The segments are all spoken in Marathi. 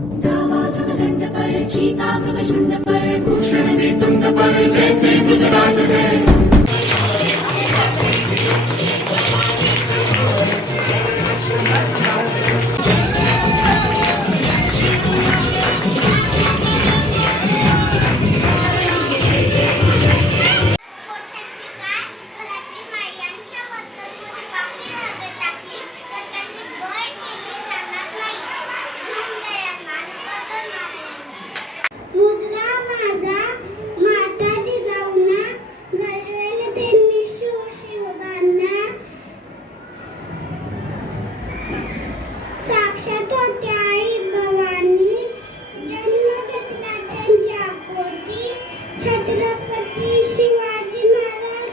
दंड पर चीता मृग झुंड पर भूषण में तुंड पर जैसे मृगराज है छत्रपती शिवाजी महाराज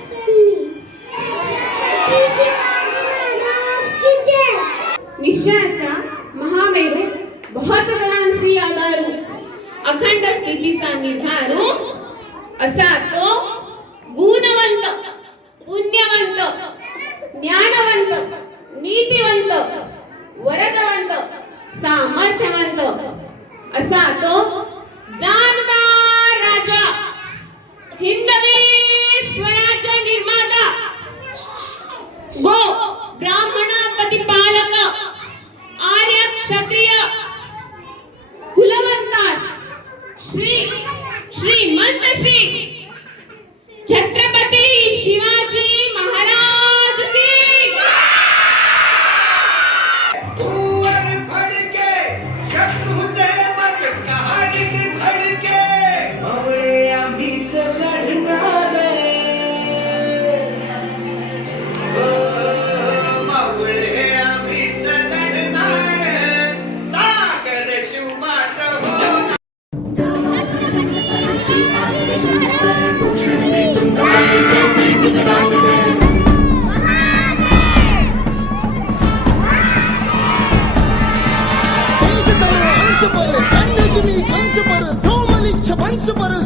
निश्चयाचा महामेरू बहुत जणांसी आधारू अखंड स्थितीचा निर्धारू असा तो गुणवंत पुण्यवंत ज्ञानवंत नीतिवंत वरदवंत सामर्थ्यवंत असा तो क्षत्रिय कुलवंतास श्री श्रीमंत श्री छत्रपती शिवाजी పంచపరు కన్నుచిని కంచపరు ధూమలిచ్చ పంచపరు